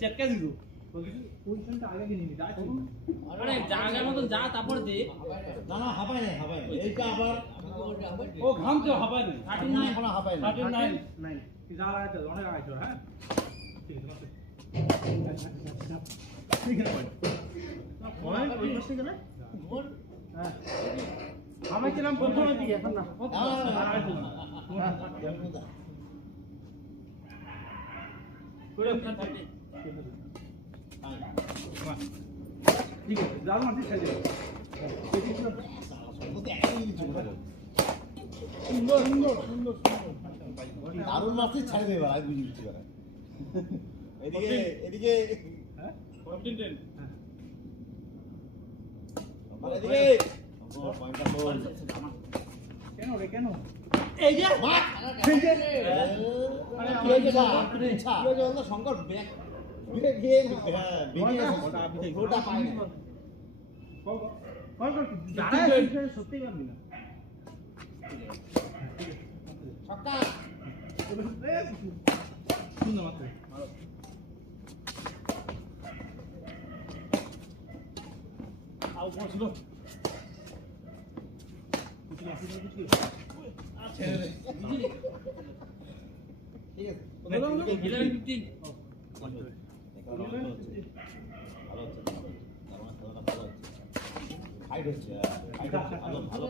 চেটকা দিল পজিশনটা আগে নিয়ে নি যাই আরে জায়গা মতো যা তারপর দে না না হাবাই নাই এইটা আবার ও ঘাম তো হাবাই নাই 39 এখন হাবাই নাই 39 কি যা লাগাইছো অনেক লাগাইছো হ্যাঁ ঠিক আছে পয়েন্ট ওই পাশে গেলে গোল হ্যাঁ আমি ছিলাম প্রথমের দিকে এখন না করে থাকে ঠিক আছে যাও মাটি ছেড়ে দাও সুন্দর সুন্দর সুন্দর দারুণ মাছই ছেড়ে দেবে আর বুঝি কিছু করে এদিকে এদিকে হ্যাঁ 15 10 এদিকে পয়েন্টটা বল কেন রে কেন এই যে মাছ এই যে আরে কি হয়েছে আচ্ছা কি হয়েছে বলতো শঙ্কর ব্যাক ব্রেক গেম হ্যাঁ বেরিয়ে গেছে গোলটা পায় না কল কর যারা সত্যি পারবি না ছক্কা সুন্দর মাত্র ভালো আউ পড়ছিল ছেড়ে দে ঠিক আছে 11-15 ভালো হচ্ছে হাইট হচ্ছে ভালো ভালো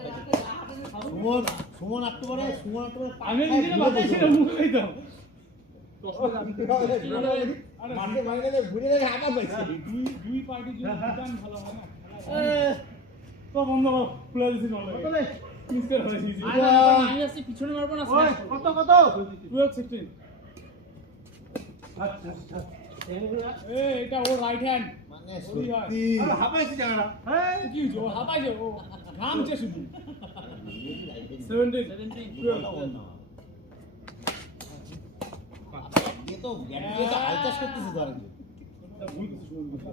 সুমন অক্টোবরে আমি নিজে বাতাইছিলাম মুখ খাইতাম মাঠে বাইরে ঘুরে গেলে আটা পাইছে দুই পার্টি যদি দুটান ভালো হয় না তো বন্ধ কর খুলে দিছি ভালো কত মিস করে হয়েছে আমি আসছি পিছনে মারবো না ওই কত 12-16 আচ্ছা আচ্ছা এটা ও রাইট হ্যান্ড মানে সত্যি আরে হাবাইছি জায়গাটা হ্যাঁ কি হইছে ও হাবাইছে ও ঘামছে শুধু 17 ये तो আলচাস করতেছে ধরেন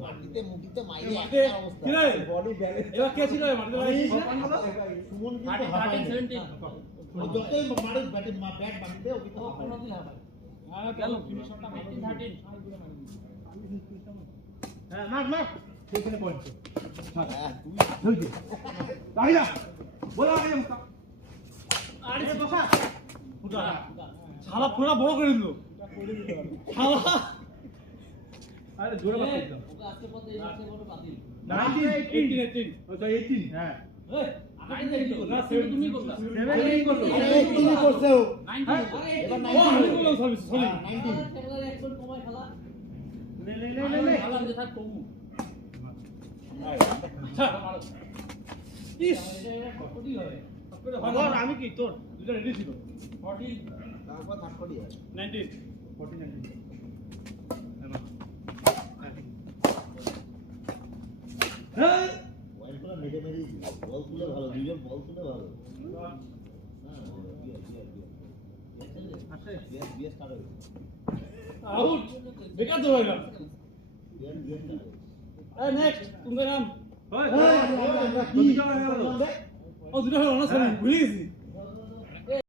মাটিতে মুটিতে মাইরে একটা অবস্থা বডি ব্যালেন্স এবার কে ছিল মাটিতে লাগাইছে সুমন কিন্তু হাবাই 17 যতই মারে ব্যাট মাটিতে ও কিন্তু কোনদিন হাবাই হ্যাঁ গেল ফিনিশটা 13 হ্যাঁ মার সেখানে পয়েন্ট হ্যাঁ তুই ধরে রাইলা বলা আগে মুস্তা আরে বসা ফুটা শালা ফোড়া বড় করে দিল শালা আরে জোরে বাদ দিলাম ওকে আজকে পথে এই মাসে বড় বাতিল 18 ওটা 18 হ্যাঁ এই আইন দেখো না 7 তুমি করলা 7 করছো 18 করছো 19 এবার 19 বলো সরি 19 সেগুলো একজন কমায় খেলা নে খেলা যে থাক কমু ইস কতই হয় ভগবান আমি কি তোর দুটো রেডি ছিল 14 তারপর থাক করি 19 14 19 হ্যাঁ বল পুরো মেরে বল তুলে ভালো দুইজন বল তুলে ভালো বিয়ে স্টার্ট হয়েছে আউট বেকার তো হয়ে গেল এই নেক্সট তুমি নাম ও দুটো হয়ে গেল না সরি ভুলে গেছি